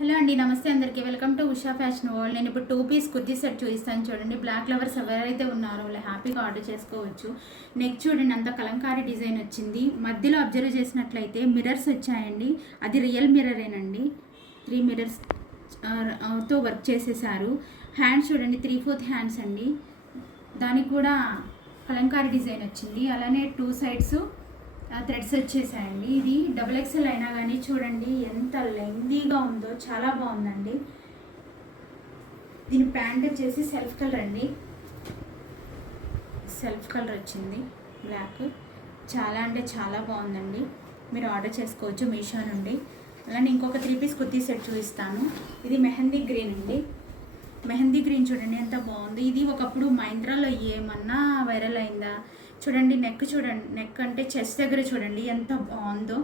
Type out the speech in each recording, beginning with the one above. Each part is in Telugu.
హలో అండి, నమస్తే అందరికీ. Welcome to Usha fashion world. నేను ఇప్పుడు 2 పీస్ కుర్తీ సెట్ చూపిస్తాను చూడండి. బ్లాక్ లవర్స్ ఎవరైతే ఉన్నారో వాళ్ళు హ్యాపీగా ఆర్డర్ చేసుకోవచ్చు. నెక్ చూడండి, అంత కలంకారీ డిజైన్ వచ్చింది. మధ్యలో అబ్జర్వ్ చేసినట్లయితే మిర్రర్స్ వచ్చాయండి. అది రియల్ మిర్రరేనండి. 3 మిర్రర్స్ తో వర్క్ చేసేసారు. హ్యాండ్స్ చూడండి, 3/4 హ్యాండ్స్ అండి. దానికి కూడా కలంకారీ డిజైన్ వచ్చింది. అలానే 2 సైడ్స్ థ్రెడ్స్ వచ్చేసాయండి. ఇది XXL అయినా కానీ చూడండి ఎంత లెంగ్దీగా ఉందో, చాలా బాగుందండి. దీని ప్యాంట్ వచ్చేసి సెల్ఫ్ కలర్ అండి. సెల్ఫ్ కలర్ వచ్చింది బ్లాక్. చాలా అంటే చాలా బాగుందండి. మీరు ఆర్డర్ చేసుకోవచ్చు మీషో నుండి. అలానే ఇంకొక 3 పీస్ కుర్తీ సెట్ చూపిస్తాను. ఇది మెహందీ గ్రీన్ అండి. మెహందీ గ్రీన్ చూడండి ఎంత బాగుంది. ఇది ఒకప్పుడు మైంత్రాలో ఏమన్నా వైరల్ అయిందా చూడండి. నెక్ చూడండి, నెక్ అంటే చెస్ట్ దగ్గర చూడండి ఎంత బాగుందో.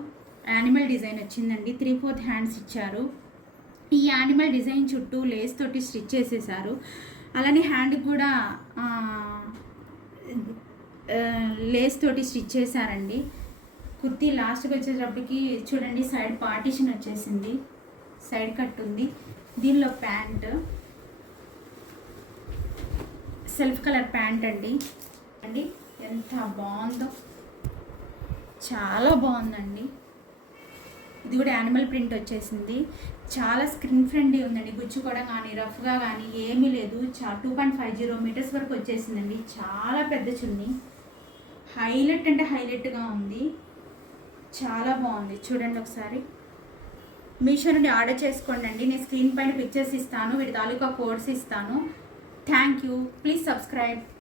యానిమల్ డిజైన్ వచ్చిందండి. 3/4 హ్యాండ్స్ ఇచ్చారు. ఈ యానిమల్ డిజైన్ చుట్టూ లేస్ తోటి స్టిచ్ చేసేసారు. అలానే హ్యాండ్ కూడా లేస్ తోటి స్టిచ్ చేశారండి. కుర్తీ లాస్ట్కి వచ్చేటప్పటికి చూడండి సైడ్ పార్టీషన్ వచ్చేసింది, సైడ్ కట్ ఉంది. దీనిలో ప్యాంట్ సెల్ఫ్ కలర్ ప్యాంట్ అండి. ఎంత బాగుందో, చాలా బాగుందండి. ఇది కూడా యానిమల్ ప్రింట్ వచ్చేసింది. చాలా స్క్రీన్ ఫ్రెండ్లీ ఉందండి. గుచ్చుకోవడం కానీ రఫ్గా కానీ ఏమీ లేదు. 2.50 మీటర్స్ వరకు వచ్చేసిందండి. చాలా పెద్ద చున్నీ, హైలైట్ అంటే హైలైట్గా ఉంది. చాలా బాగుంది చూడండి. ఒకసారి మీషో నుండి ఆర్డర్ చేసుకోండి అండి. నేను స్క్రీన్ పైన పిక్చర్స్ ఇస్తాను, వీటి తాలూకా కోడ్స్ ఇస్తాను. Thank you. Please subscribe.